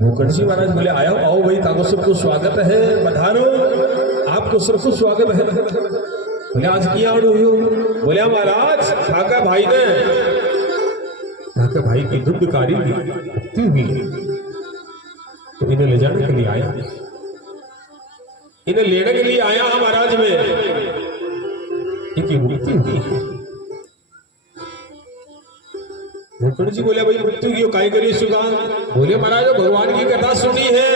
भूखंड जी महाराज बोले आया आओ भाई, ताको सबको स्वागत है, बधारो, आपको सबको स्वागत है। बोले आज किया हुई? बोले महाराज ठाका भाई ने, ठाका भाई की दुर्दकारी मुक्ति हुई, तो इन्हें ले जाने के लिए आया, इन्हें लेने के लिए आया महाराज में, इनकी मुक्ति हुई। भूखंड जी बोले भाई मृत्यु की काय करिए सुगा? बोले महाराज भगवान की कथा सुनी है,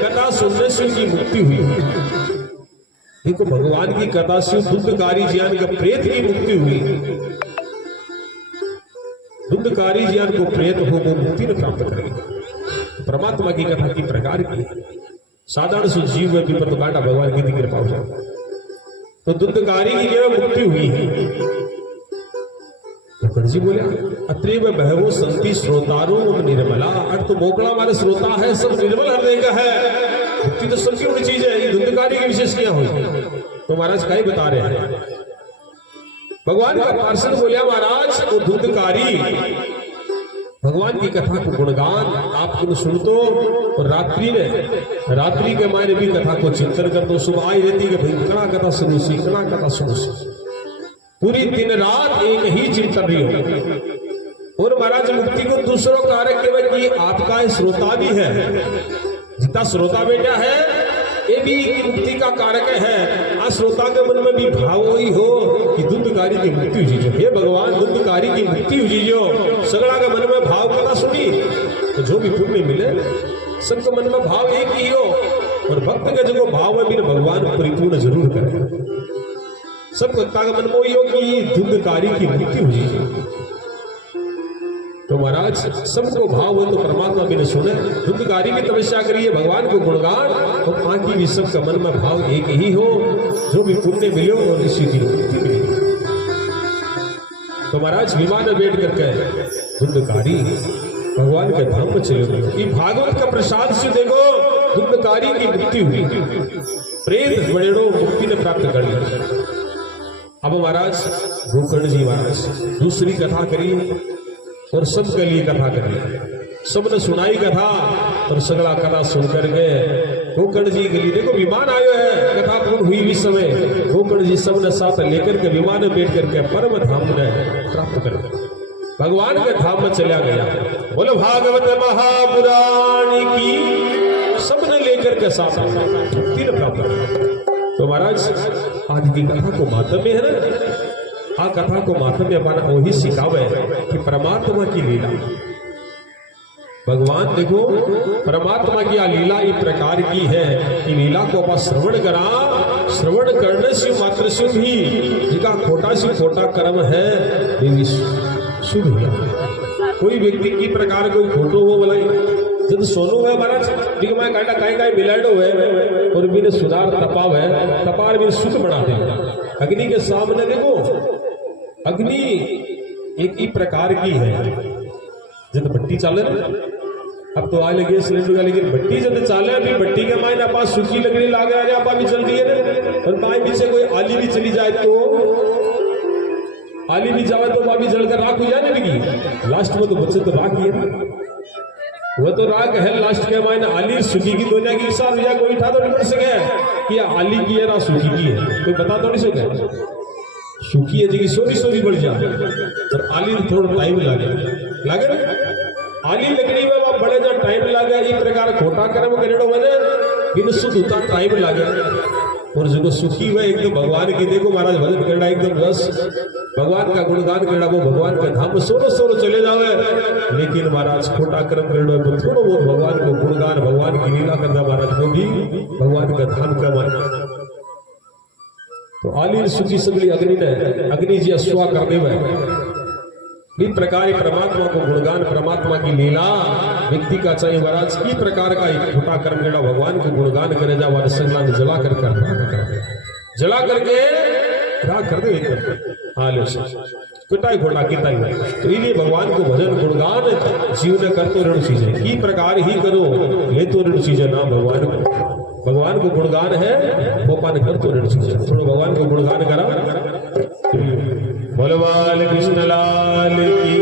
कथा सुनने से उनकी मुक्ति हुई। देखो भगवान की कथा से दुर्दकारी ज्ञान का प्रेत की मुक्ति हुई। दुर्दकारी ज्ञान को प्रेत हो वो मुक्ति न प्राप्त करेगा। परमात्मा की कथा की प्रकार की साधारण से जीव में विपद काटा भगवान की कृपा हो जाए तो दुर्दकारी की केवल मुक्ति हुई है। जी बोले अत्रेव बहवो संति श्रोतारो निर्मला, अर्थ तो मोकड़ा हमारे श्रोता है, सब निर्मल हृदय का है। मुक्ति तो सबकी बड़ी चीज है, ये धुंधकारी की विशेष क्या हुई? तो महाराज क्या बता रहे हैं? भगवान का पार्षद बोले महाराज वो धुंधकारी भगवान की कथा को गुणगान आपको सुन दो और रात्रि के मायने भी कथा को चिंतन कर दो। सुबह आई रहती है भाई कड़ा कथा सुनो सी, कड़ा कथा सुनो सी, पूरी दिन रात एक ही चिंतन रही हो। और महाराज मुक्ति को दूसरों कारक केवल कि आपका श्रोता भी है, जितना श्रोता बेटा है ये भी मुक्ति का कारक है। आज श्रोता के मन में भी भाव वही हो कि दुर्दकारी की मुक्ति हुई जो, हे भगवान दुर्दकारी की मुक्ति हुई जो, सगड़ा के मन में भाव कथा सुनी तो जो भी पुण्य मिले सबके मन में भाव एक ही हो। और भक्त के जो भाव है भी भगवान परिपूर्ण जरूर करे। सब भक्ता का मन में वही हो कि दुर्दकारी की मुक्ति हुई। तो महाराज सबको भाव हो तो परमात्मा भी ने सुने, दुर्दकारी की तपस्या करिए, भगवान को गुणगान और बाकी भी सबका मन में भाव एक ही हो, जो भी पुण्य मिले और इसी की मुक्ति मिले। तो महाराज विमान में बैठ करके दुर्दकारी भगवान के धाम में चले गए कि भागवत का प्रसाद से देखो दुर्दकारी की मुक्ति हुई, प्रेत बड़ेड़ो मुक्ति ने प्राप्त कर लिया। अब महाराज भूखंड जी महाराज दूसरी कथा करिए और सबके लिए कथा करिए। सबने सुनाई कथा और सगड़ा कथा सुनकर गए भूखंड जी के लिए। देखो विमान आयो है, कथा पूर्ण हुई इस समय भूखंड जी सबने साथ लेकर के विमान में बैठ करके परम धाम ने प्राप्त कर भगवान के धाम में चला गया। बोलो भागवत महापुराण की सबने लेकर के साथ मुक्ति ने प्राप्त कर। तो महाराज आज की कथा को मातम्य है ना, आ कथा को मातम्य अपना वही सिखावे कि परमात्मा की लीला। भगवान देखो परमात्मा की लीला इस प्रकार की है कि लीला को अपन श्रवण करा, श्रवण करने से मात्र से भी जिका खोटा से खोटा कर्म है शुभ हुआ। कोई व्यक्ति की प्रकार कोई खोटो हो बोलाई जब सोनू है महाराज ठीक मैं काटा काई काई मिलाडो है और बिन सुधार तपाव है, तपार भी शुद्ध बनाते हैं। अग्नि के सामने देखो अग्नि एक ही प्रकार की है। जब भट्टी चाले ना अब तो आ लगे सिलेंडर का, लेकिन भट्टी जब चाले अभी भट्टी के मायने आप सूखी लकड़ी लागे आ आप भी चल रही है ना, और पाए पीछे कोई आली भी चली जाए तो आली भी जावे तो भी जलकर राख हो जाए ना, लास्ट में तो बच्चे तो राख ही है, वह तो राग है लास्ट के मायने आली सूखी की दुनिया की हिसाब या कोई उठा तो नहीं पड़ सके कि आली की है ना सूखी की है, कोई बता तो नहीं सके। सूखी है जी सोरी सोरी बढ़ जाए और आली थोड़ा टाइम लागे ना, आली लकड़ी में वह बड़े जो टाइम लागे इस प्रकार खोटा कर्म करेड़ो बने बिन शुद्ध होता टाइम लागे। और जो सुखी हुआ एकदम भगवान की देखो महाराज भजन करना एकदम रस भगवान का गुणगान करना वो भगवान का धाम सोरो सोरो चले जाओ। लेकिन महाराज खोटा कर्म करना तो थोड़ा बहुत भगवान को गुणगान भगवान की लीला करना महाराज वो भी भगवान का धाम का मानना। तो आली सुखी सगली अग्नि जी अश्वा करने में इस प्रकार परमात्मा को गुणगान परमात्मा की लीला व्यक्ति का चाहिए महाराज की प्रकार का एक छोटा कर्म लेना भगवान को गुणगान करे जा वाले संगला ने जला करके राग कर दे हालो से किताई घोड़ा किताई। तो इन्हीं भगवान को भजन गुणगान जीव ने करते ऋण चीजें की प्रकार ही करो ले तो ऋण चीजें ना भगवान को गुणगान है वो पान कर तो ऋण चीजें थोड़ा भगवान को गुणगान करा। बोलो बाल कृष्ण लाल की।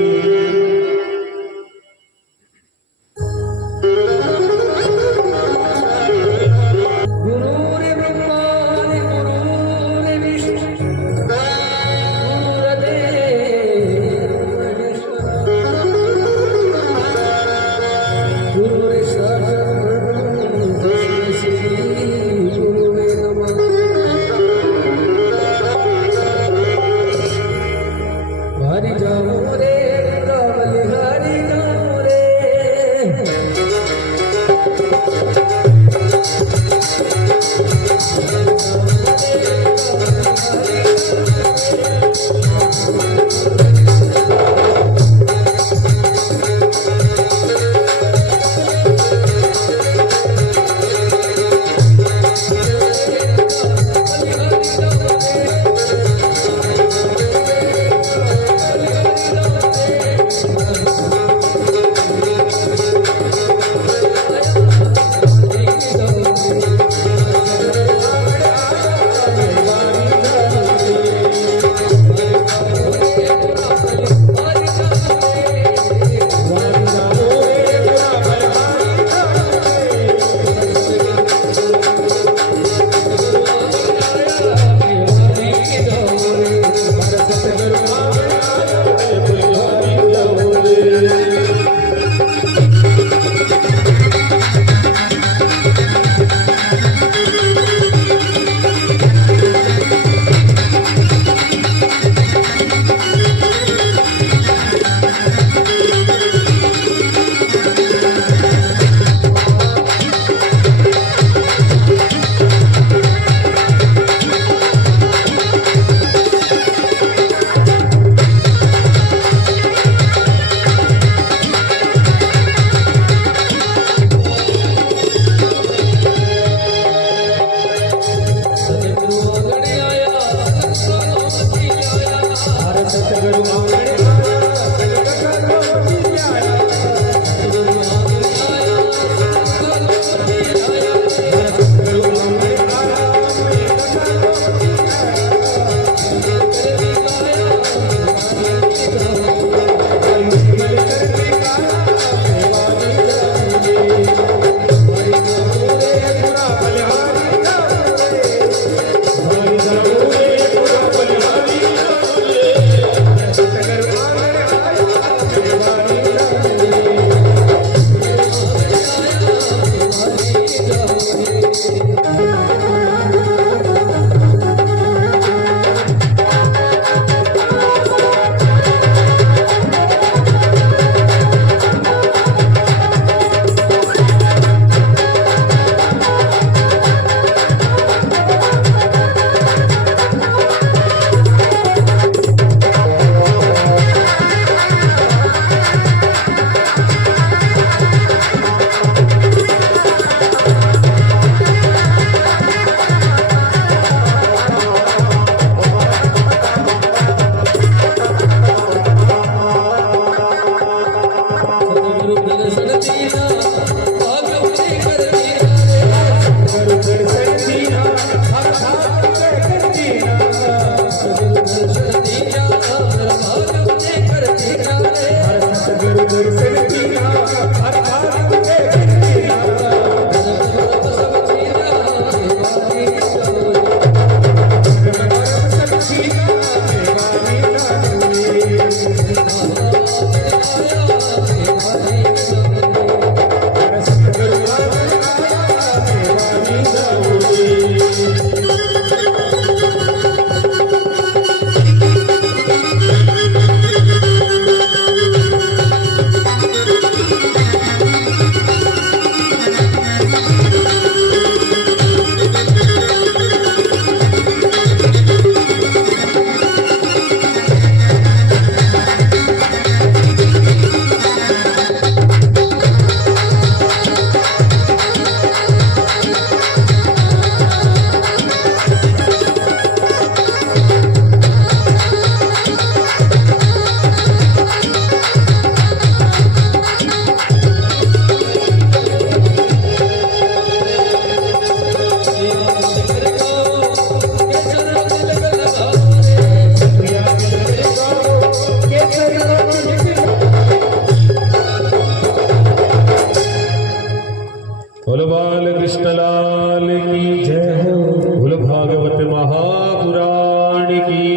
बोल बाल कृष्ण लाल की जय हो। बोल भागवत महापुराण की।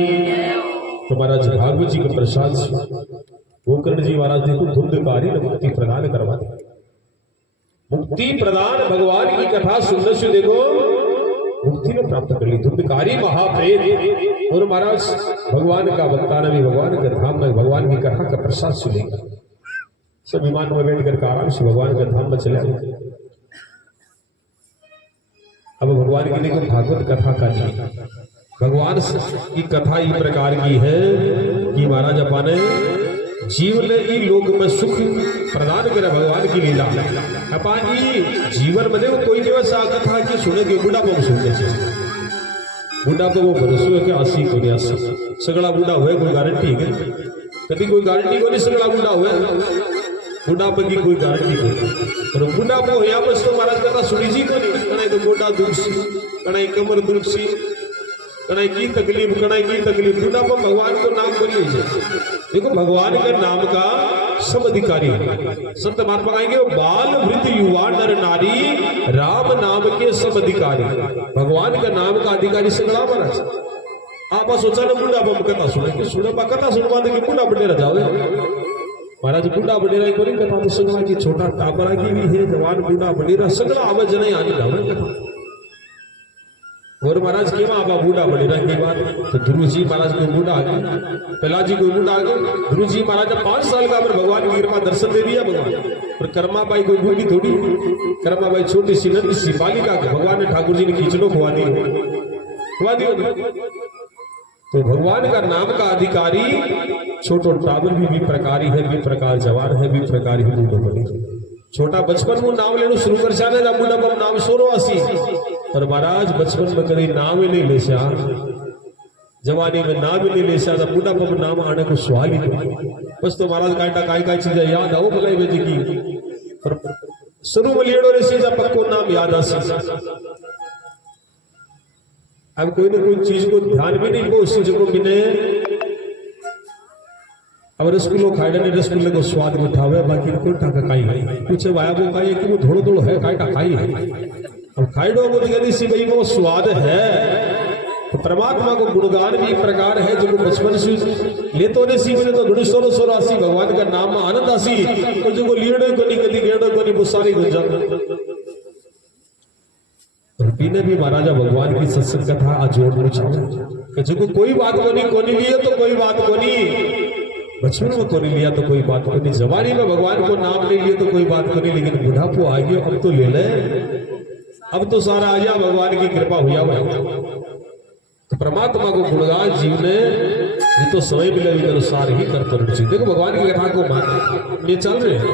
तो महाराज भागवत जी का प्रसाद गोकर्ण जी महाराज देखो धुंधकारी मुक्ति प्रदान करवा दे। मुक्ति प्रदान भगवान की कथा सुनने से देखो मुक्ति ने प्राप्त कर ली। धुंधकारी महाप्रेत और महाराज भगवान का बताना भी भगवान के धाम में भगवान की कथा का प्रसाद सुनेगा। सब विमान में बैठ करके आराम से भगवान के धाम में चले आए। अब भगवान की देखो भागवत कथा का नहीं, भगवान की कथा इस प्रकार की है कि महाराज अपने जीवन ही लोक में सुख प्रदान करे। भगवान की लीला अपनी जीवन में देखो कोई दिवस आ कथा की सुनेगे बुढ़ापा को सुनने से बुढ़ापा वो भरोसा है कि 80 को 80 सगड़ा बुढ़ा हुए कोई गारंटी है कभी कोई गारंटी को नहीं सगड़ा बुढ़ा हुए बुढ़ापे की कोई गारंटी नहीं। और बुढ़ापो हो यहाँ पर तो महाराज कथा सुनी जी को नहीं कणाई तो गोडा दुख सी कणाई कमर दुख सी कणाई की तकलीफ बुढ़ापा भगवान को नाम बोलिए। देखो भगवान के नाम का सब अधिकारी संत महात्मा कहेंगे बाल वृद्ध युवा नर नारी राम नाम के सब अधिकारी। भगवान का नाम का अधिकारी सगड़ा महाराज। आप सोचा ना बुढ़ापा कथा सुने सुने कथा सुनवा दे बुढ़ा बडेरा जावे महाराज बुढ़ा बडेरा कोई कथा तो सगड़ा की छोटा टाबरा की भी है जवान बुढ़ा बडेरा सगड़ा आवाज नहीं आने जावे कथा। और महाराज केवा आबा बूढ़ा बडेरा की बात तो ध्रुव जी महाराज को बूढ़ा आ गया पहला जी कोई बूढ़ा आ गया। ध्रुव जी महाराज 5 साल का पर भगवान की कृपा दर्शन दे दिया भगवान। पर कर्माबाई कोई बूढ़ी थोड़ी कर्माबाई छोटी सी नन्ही सी बालिका के भगवान ने ठाकुर जी ने खींचलो खुआ दी। तो भगवान का नाम का अधिकारी छोटो टाबर भी प्रकारी है भी प्रकार जवान है भी प्रकार ही बूढ़ो बनी। छोटा बचपन में नाम लेना शुरू कर जाने ना बूढ़ा पर नाम सोरवासी और महाराज बचपन में कभी नाम ही नहीं ले सा जवानी में नाम ही नहीं ले सा बूढ़ा पर नाम आने को सवाल ही नहीं। बस तो महाराज काई चीजें याद आओ भलाई बेजी की पर शुरू में लेड़ो रे सीधा पक्को नाम याद आ सी। अब कोई ना कोई चीज को ध्यान भी नहीं को उस चीज को बिने अब रसगुल्लो खाए ने रसगुल्ले को स्वाद उठावे बाकी कोई टाका खाई है पूछे वाया वो खाई कि वो थोड़ो थोड़ो है काई खाई है अब खाई दो बोलते कहती सी भाई वो स्वाद है। तो परमात्मा को गुणगान भी प्रकार है जो बचपन से ले तो ने सी मिले तो गुण सोरो आसी भगवान का नाम में आनंद आसी और जो लीड़ो को नहीं कदी गेड़ो को नहीं बुसारी गुंजा पीने भी महाराजा भगवान की सत्संग कथा अजोड़ चाहे जो कोई बात को नहीं लिए तो कोई बात को नहीं बचपन में को नहीं लिया तो कोई बात को नहीं जवानी में भगवान को नाम नहीं लिए तो कोई बात को नहीं लेकिन बुढ़ापो आ गया अब तो ले ले अब तो सारा आ गया भगवान की कृपा हुआ तो परमात्मा को गुणगान जीव ने ये तो समय मिले के अनुसार ही करते रहना चाहिए। देखो भगवान की कथा को मान ये चल रहे हैं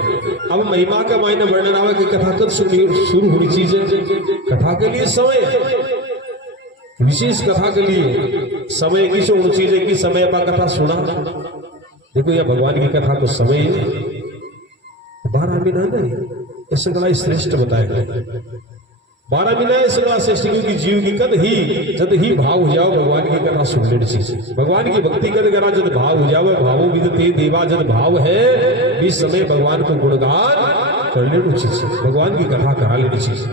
अब महिमा का मायने वर्णन आवे कि कथा कब शुरू होनी चाहिए। कथा के लिए समय विशेष कथा के लिए समय की होनी चाहिए कि समय पर कथा सुना। देखो यह भगवान की कथा को समय 12 महीना नहीं ऐसे कला श्रेष्ठ बताया गया 12 महीना ऐसे कला श्रेष्ठ क्योंकि जीव की कद ही जब ही भाव हो जाओ भगवान की कथा सुन लेनी चाहिए। भगवान की भक्ति कर करा जब भाव हो जाओ भावों विदते देवा जब भाव है इस समय भगवान को गुणगान कर लेनी चाहिए भगवान की कथा करा लेनी चाहिए।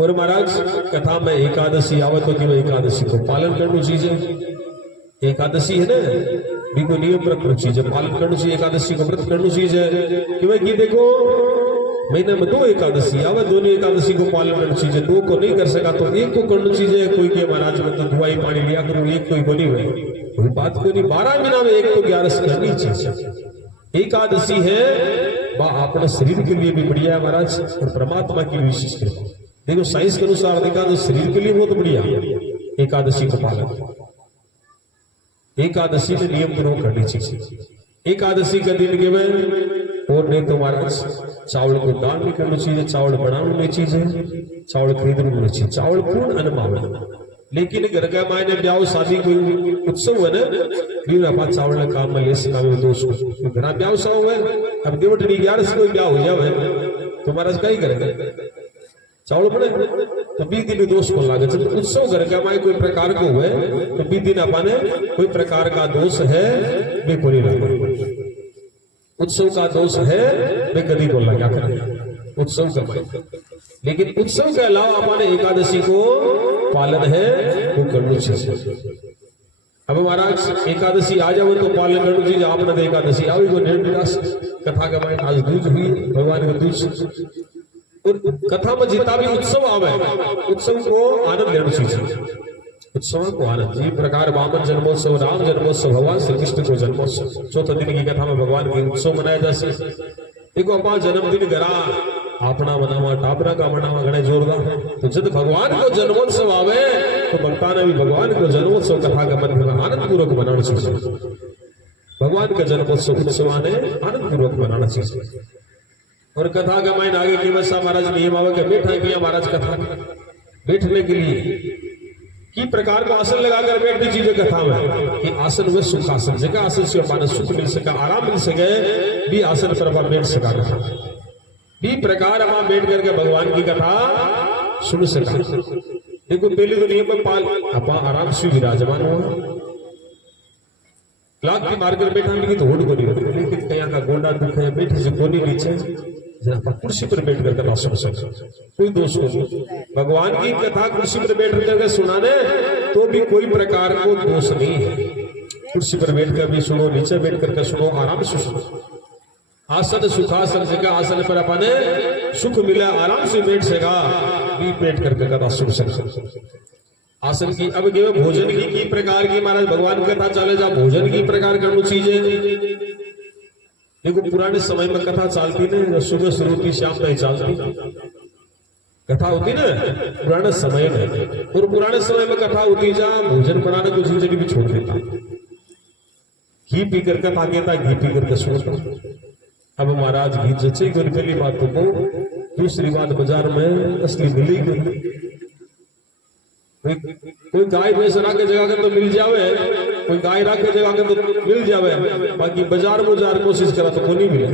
और महाराज कथा में एकादशी आवत हो कि एकादशी को पालन करना चाहिए। एकादशी है ना भी कोई नियम रखना चाहिए पालन करना चाहिए एकादशी को व्रत करना चाहिए कि भाई देखो महीने में 2 एकादशी आवे दोनों एकादशी को पालन करना चाहिए। 2 को नहीं कर सका तो 1 को करना चाहिए। कोई के महाराज में तो धुआई पानी लिया करो 1 कोई बनी हुई कोई बात को नहीं 12 महीना में 1 को 11 करनी चाहिए। एकादशी है वह अपने शरीर के लिए भी बढ़िया है महाराज और परमात्मा की विशेष कृपा। देखो साइंस के अनुसार देखा तो शरीर के लिए बहुत बढ़िया एकादशी का पालन। एकादशी में नियम पूर्वक करनी चाहिए। एकादशी का दिन के में और नहीं तो महाराज चावल को दान भी करना चाहिए चावल बनाना नहीं चाहिए चावल खरीदना नहीं चाहिए चावल पूर्ण अन्न लेकिन घर का मायने ब्याह शादी कोई उत्सव है ना आप चावल ने काम में ले सका दोस्त घना ब्याह सा हुआ अब देवटनी 11 से कोई ब्याह हो जाए तो महाराज क्या ही करेंगे चावल बने तो 20 दिन दोष को लागे जब उत्सव घर का माए कोई प्रकार को हुए तो 20 दिन अपने कोई प्रकार का दोष है वे को नहीं लगे उत्सव का दोष है वे कभी बोलना क्या करें उत्सव कमाई। लेकिन उत्सव के अलावा अपने एकादशी को पालन है वो करना चाहिए। अब महाराज एकादशी आ जाओ तो पालन करना चाहिए। आपने तो एकादशी आई को निर्विलास कथा कमाई, आज दूज हुई भगवान का दूज। और कथा में जितना भी उत्सव आवे उत्सव को आनंद लेना चाहिए। उत्सव को आनंद जी प्रकार वामन जन्मोत्सव, राम जन्मोत्सव, भगवान श्री कृष्ण को जन्मोत्सव, चौथा दिन की कथा में भगवान के उत्सव मनाया जासे। देखो अपा जन्मदिन करा अपना मनावा टाबरा का मनावा गणे जोरदार। तो जब भगवान को जन्मोत्सव आवे तो भक्ता ने भी भगवान को जन्मोत्सव कथा का मन में आनंद पूर्वक मनाना चाहिए। भगवान का जन्मोत्सव उत्सव आने आनंद पूर्वक मनाना चाहिए। और कथा का मायने आगे केवल सा महाराज नियम आवे के बैठा किया महाराज कथा बैठने के लिए की प्रकार का आसन लगाकर बैठनी चीजें कथा में कि आसन व सुख आसन, जगह आसन से अपन सुख मिल सका, आराम मिल सके, भी आसन पर अपन बैठ सका कथा भी प्रकार अपन बैठ करके भगवान की कथा सुन सका। देखो पहले तो नियम में पाल अपन आराम से विराजमान हुआ, लाख की मार कर बैठा लेकिन तो होड़ को नहीं होती, लेकिन कहीं का गोंडा दुख है बैठे से कोनी नीचे जहां कुर्सी पर बैठ कर कथा सुन सकते, कोई दोष नहीं। भगवान की कथा कुर्सी पर बैठ करके सुनाने तो भी कोई प्रकार को दोष नहीं है। कुर्सी पर बैठ कर भी सुनो, नीचे बैठ करके सुनो, आराम से सुनो। आसन सुखासन जगह आसन पर अपने सुख मिला, आराम से बैठ सका, भी बैठ करके कथा सुन सकते। आसन की अब केवल भोजन की प्रकार की महाराज भगवान कथा चले जा भोजन की प्रकार करनी चीजें। देखो पुराने समय में कथा चलती ना, सुबह शुरू की शाम तक चलती कथा होती ना पुराने समय में। और पुराने समय में कथा होती जा भोजन बनाने को जिंदगी भी छोड़ देता, घी पी कर कथा कहता, घी पी करके सोता। अब महाराज घी जचे कोई पहली बात तो वो, दूसरी बात बाजार में असली मिलेगी। कोई गाय भैंस राखे जगह के तो मिल जावे, कोई गाय राखे जगह के तो मिल जावे, बाकी बाजार में जार कोशिश करा तो कोई नहीं मिले,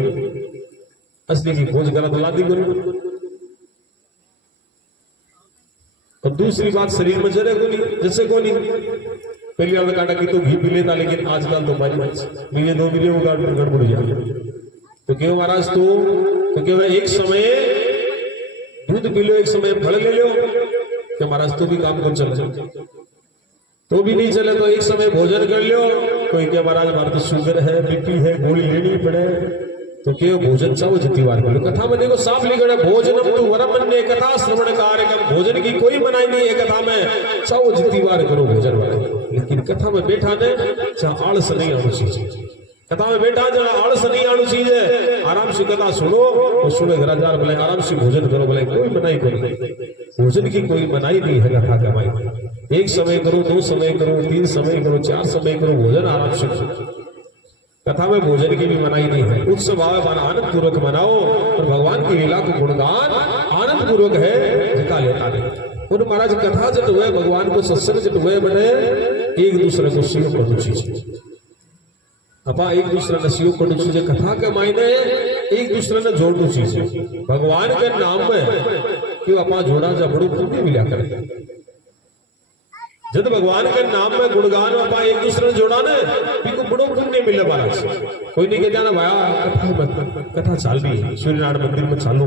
असली की खोज करा तो लादी को नहीं। और दूसरी बात शरीर में जरे को नहीं, जैसे को नहीं पहली वाला काटा की तो घी पी लेता, लेकिन आजकल तो मारी मिले 2 मिले वो गड़बड़ जाए। तो क्यों महाराज तो क्यों एक समय दूध पी लो, एक समय फल ले लो, कि महाराज तो भी काम कौन चले, तो भी नहीं चले तो एक समय भोजन कर लो। कोई क्या महाराज हमारा तो शुगर है, बीपी है, गोली लेनी पड़े, तो क्यों भोजन चाहो जितनी बार बोलो। कथा में देखो साफ लिखा है भोजनम तु वरम अन्य कथा श्रवण कार्यक्रम, भोजन की कोई मनाही नहीं है कथा में, चाहो जितनी बार करो भोजन वाले। लेकिन कथा में बैठा ने चाहे आलस नहीं आना चाहिए, कथा में बैठा जरा आलस नहीं आना चाहिए, आराम से कथा सुनो और सुनो घराजार बोले आराम से भोजन करो, बोले कोई मनाही कोई, भोजन की कोई मनाही नहीं है कथा कमाई। एक समय करो, 2 समय करो, 3 समय करो, 4 समय करो भोजन आराम से। कथा में भोजन की भी मनाही नहीं है। उत्सव आवे माना आनंद पूर्वक मनाओ, और भगवान की लीला को गुणगान आनंद पूर्वक है जिता लेता नहीं। और महाराज कथा जब हुए भगवान को सत्संग जब हुए बने एक दूसरे को सहयोग करना चाहिए। अपा एक दूसरे ने सहयोग करना चाहिए, कथा के मायने एक दूसरे ने जोड़ना चाहिए। भगवान के नाम में क्यों अपा जोड़ा जा बड़ो पुण्य मिला करे। जब भगवान के नाम में गुणगान अपा एक दूसरे ने जोड़ा ने भी बड़ो पुण्य मिले महाराज। कोई नहीं कहता ना भाया कथा चाल रही सूर्यनारायण मंदिर में चालू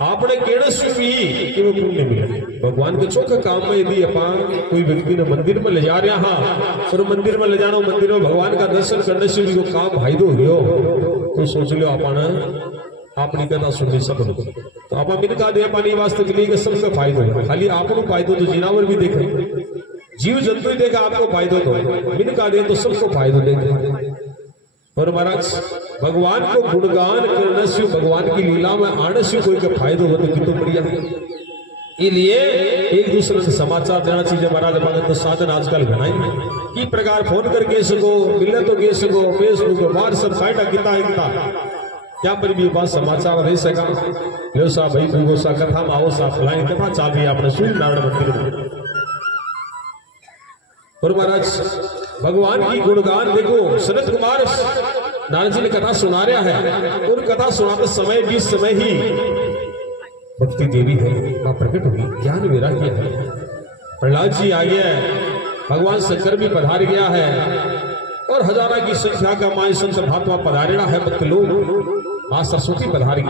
आपने केड़े सुनी कि वो पुण्य मिले। भगवान के चौके काम में यदि अपा कोई व्यक्ति ने मंदिर में ले जा रहा और मंदिर में ले जाना, मंदिर में भगवान का दर्शन करने से भी काम फायदो हो तो सोच लो अपना अपनी कथा सुननी सब तो आप मिनका दे पानी वास्ते के लिए सबसे फायदो है। खाली आपको फायदो तो जिनावर भी देखे, जीव जंतु ही देखा आपको फायदो तो मिनका दे तो सबको फायदो देखे। और महाराज भगवान को गुणगान करने से, भगवान की लीला में आने से कोई का फायदो हो तो कितना बढ़िया। इसलिए एक दूसरे से समाचार देना चाहिए महाराज। हमारे तो साधन आजकल बनाई की प्रकार फोन करके सको, मिलने तो गे सको, फेसबुक व्हाट्सएप साइट किता क्या पर भी बात समाचार दे सका। लो सा भाई भूगो सा कथा में आओ सा फलानी कथा चाल रही अपने सूर्यनारायण मंदिर में। और महाराज भगवान की गुणगान देखो, सनत कुमार नारद जी ने कथा सुना रहा है, उन कथा सुनाते समय भी समय ही भक्ति देवी है वहां प्रकट होगी, ज्ञान वैराग्य है। प्रहलाद जी आ गया है, भगवान शंकर भी पधार गया है, और हजारा की संख्या का माई संत महात्मा पधारेड़ा है भक्त लोग। मां सरस्वती पधारी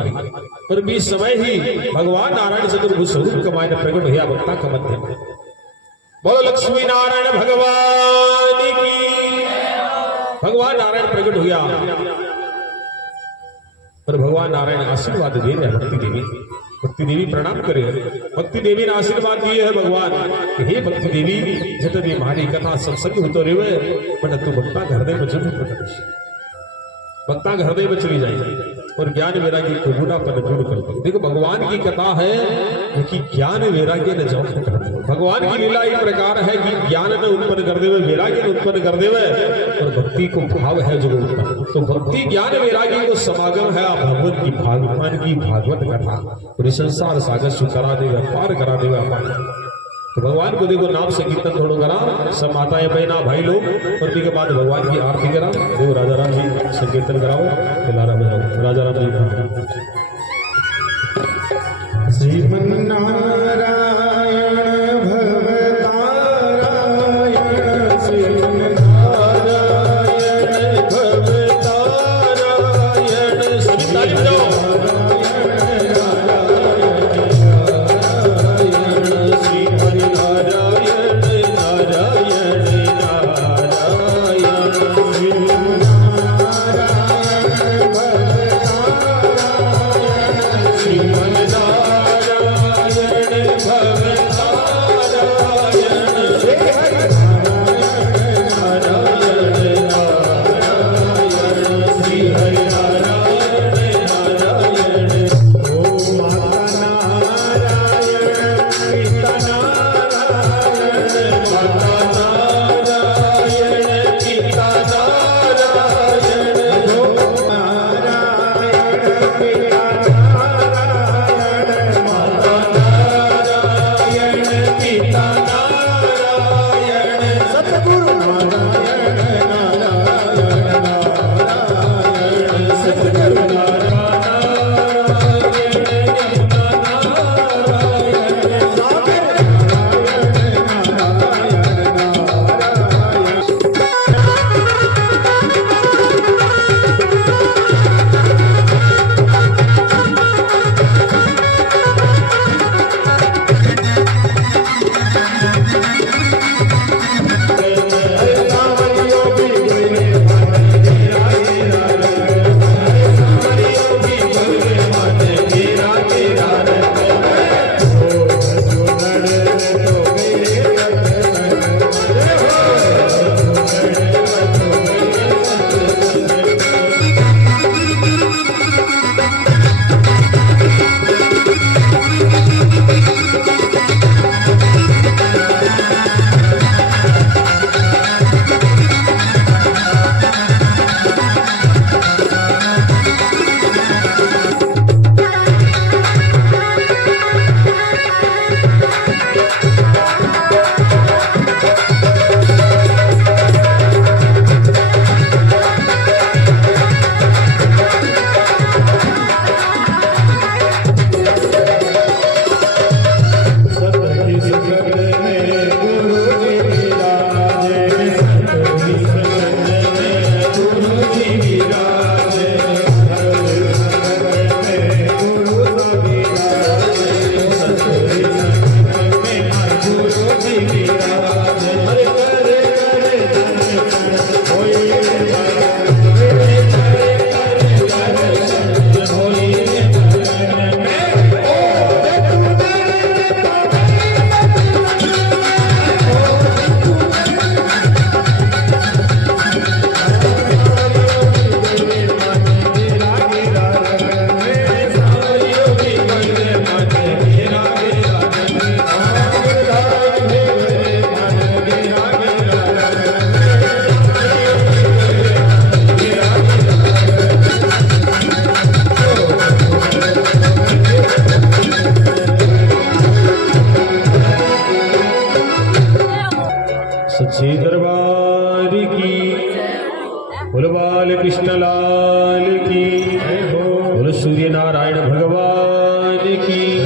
और बीच समय ही भगवान नारायण चतुर्भुज स्वरूप कमाए प्रकट भैया भक्ता का मध्य बोलो लक्ष्मी नारायण भगवान की। भगवान नारायण प्रकट हुआ और भगवान नारायण आशीर्वाद दे रहे भक्ति देवी। भक्ति देवी प्रणाम करे। भक्ति देवी ने आशीर्वाद दिए है भगवान कि हे भक्ति देवी जब भी हमारी कथा सत्संग होते रहे बट तू भक्ता हृदय में जरूर प्रकट भक्ता हृदय में चली जाएगी और ज्ञान वैराग्य को बूढ़ापन दूर कर दे। देखो भगवान की कथा है कि ज्ञान वैराग्य ने जवाब कर दे। भगवान की लीला इस प्रकार है कि ज्ञान ने उत्पन्न कर देवे, वैराग्य ने उत्पन्न कर देवे और भक्ति को भाव है जो उत्पन्न। तो भक्ति ज्ञान वैराग्य को समागम है भगवान की भागवत कथा पूरे संसार सागर से करा देगा, पार करा देगा। तो भगवान को देखो नाम से कीर्तन थोड़ा करा, सब माताएं बहना भाई लोग, और के बाद भगवान की आरती करा। देखो राजा राम जी संकीर्तन कराओ, दिलारा बजाओ। राजा राम जी श्रीमन्नारायण सच्चे दरबार की बोल बाल कृष्ण लाल की बोल सूर्य नारायण भगवान की।